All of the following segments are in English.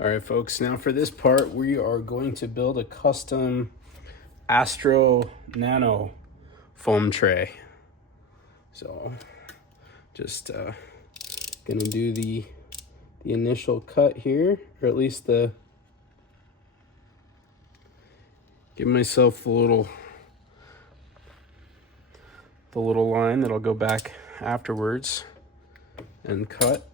All right, folks, now for this part, we are going to build a custom Astro Nano foam tray. So just gonna do the initial cut here, or at least give myself the little line that'll go back afterwards and cut.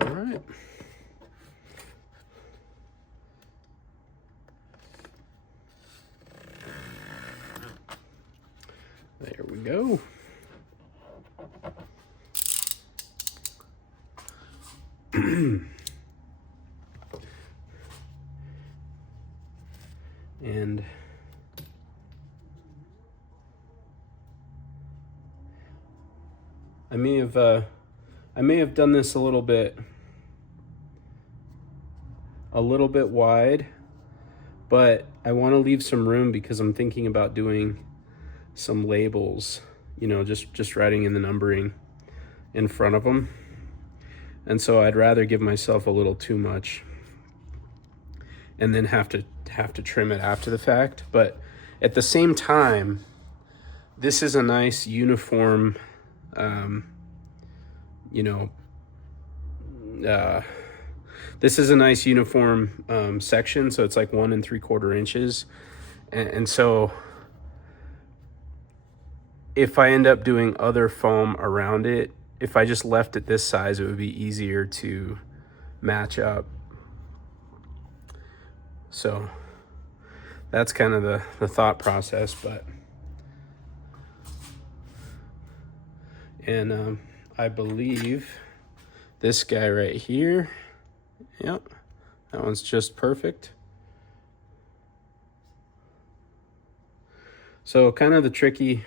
All right. There we go. And I may have done this a little bit wide, but I want to leave some room because I'm thinking about doing some labels, you know, just writing in the numbering in front of them. And so I'd rather give myself a little too much and then have to trim it after the fact. But at the same time, this is a nice uniform, this is a nice uniform section. So it's like 1 3/4 inches. And so if I end up doing other foam around it, if I just left it this size, it would be easier to match up. So that's kind of the thought process. And I believe this guy right here, yep, that one's just perfect. So kind of the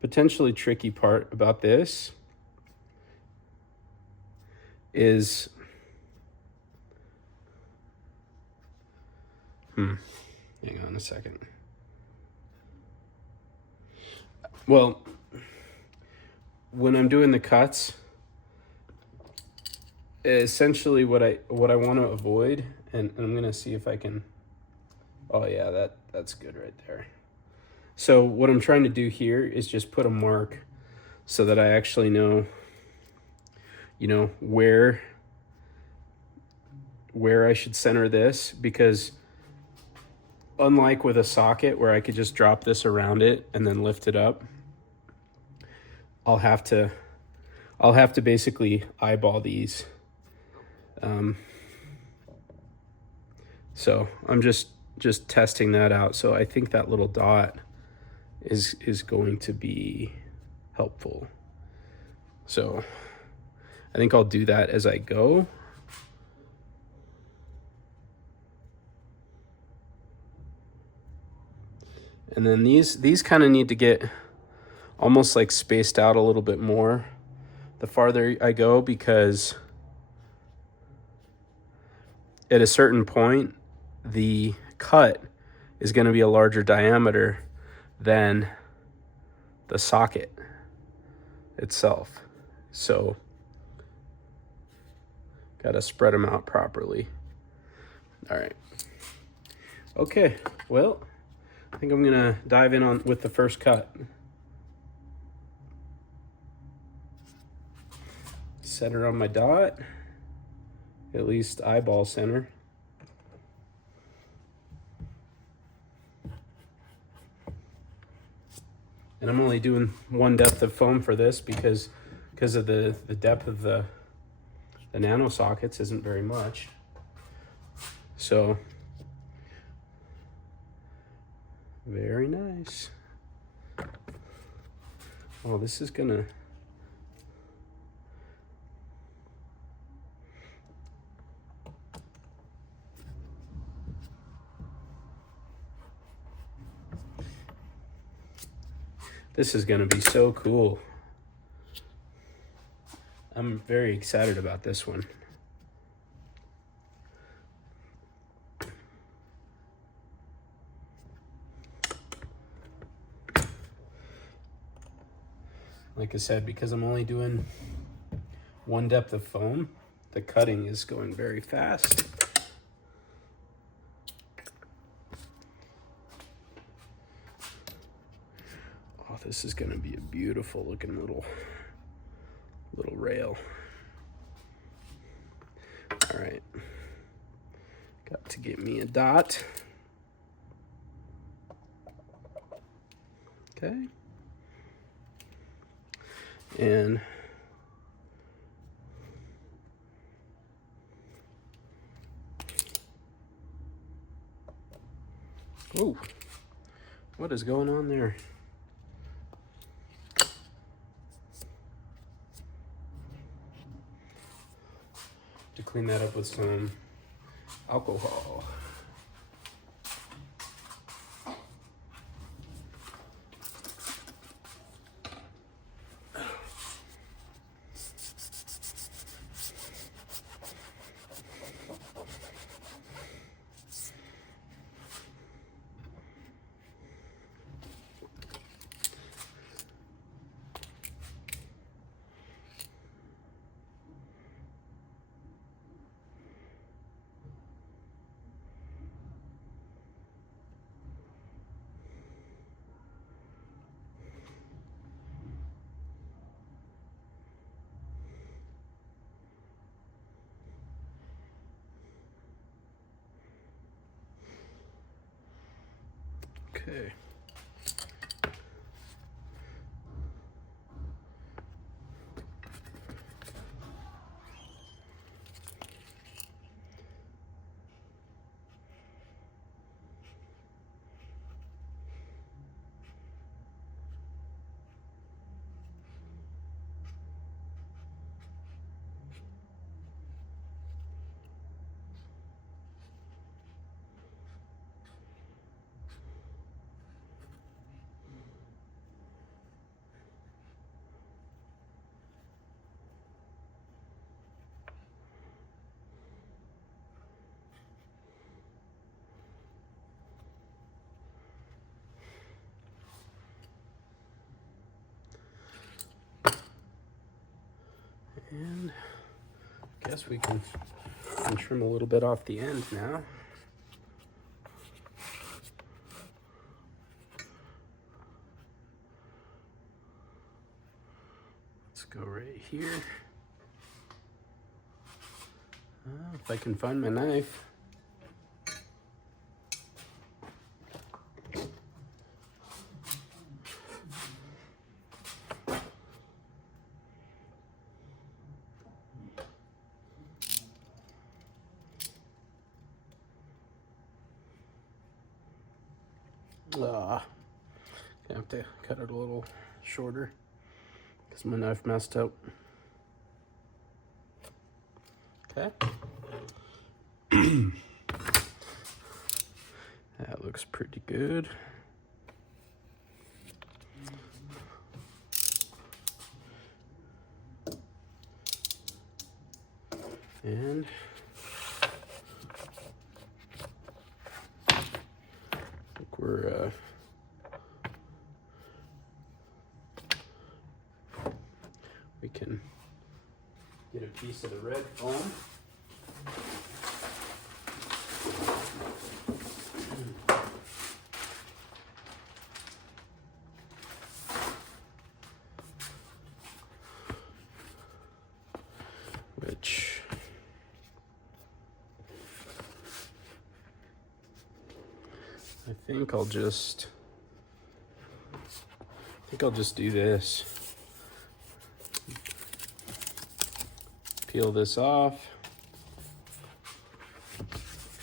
potentially tricky part about this is, hang on a second. Well, when I'm doing the cuts, essentially what I want to avoid, and I'm gonna see if I can, oh yeah, that's good right there. So what I'm trying to do here is just put a mark so that I actually know, where I should center this, because unlike with a socket where I could just drop this around it and then lift it up, I'll have to basically eyeball these. So I'm just testing that out. So I think that little dot is going to be helpful. So I think I'll do that as I go. And then these kind of need to get almost like spaced out a little bit more the farther I go, because at a certain point, the cut is going to be a larger diameter than the socket itself. So got to spread them out properly. All right. Okay, well, I think I'm going to dive in with the first cut. Center on my dot, at least eyeball center. And I'm only doing one depth of foam for this because of the depth of the nano sockets isn't very much. So very nice. Oh, this is gonna, This is gonna be so cool. I'm very excited about this one. Like I said, because I'm only doing one depth of foam, the cutting is going very fast. Oh, this is gonna be a beautiful looking little rail. All right, got to get me a dot. Okay. And oh, what is going on there? To clean that up with some alcohol. Okay. And I guess we can trim a little bit off the end now. Let's go right here. If I can find my knife. I have to cut it a little shorter because my knife messed up. Okay. That looks pretty good. And I think we can get a piece of the red foam. Which I think I'll just do this. Peel this off,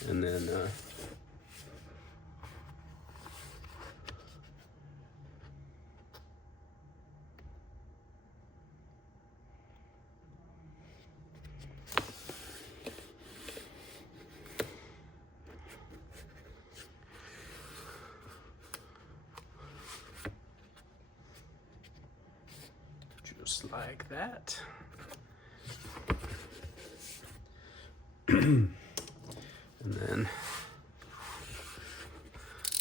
and then like that. And then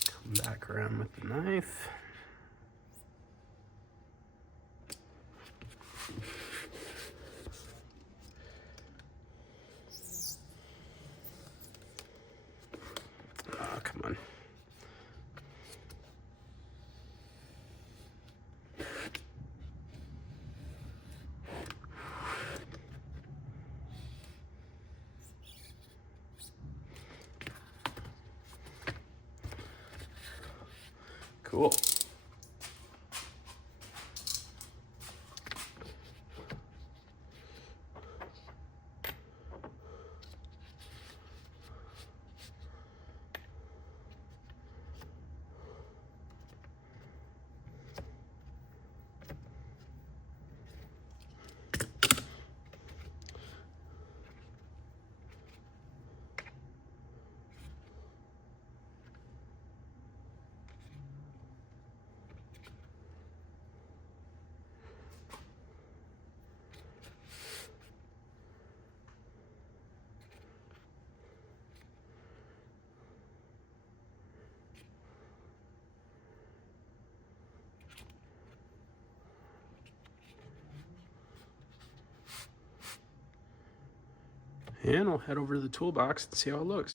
come back around with the knife. Oh, come on. Cool. And we'll head over to the toolbox and see how it looks.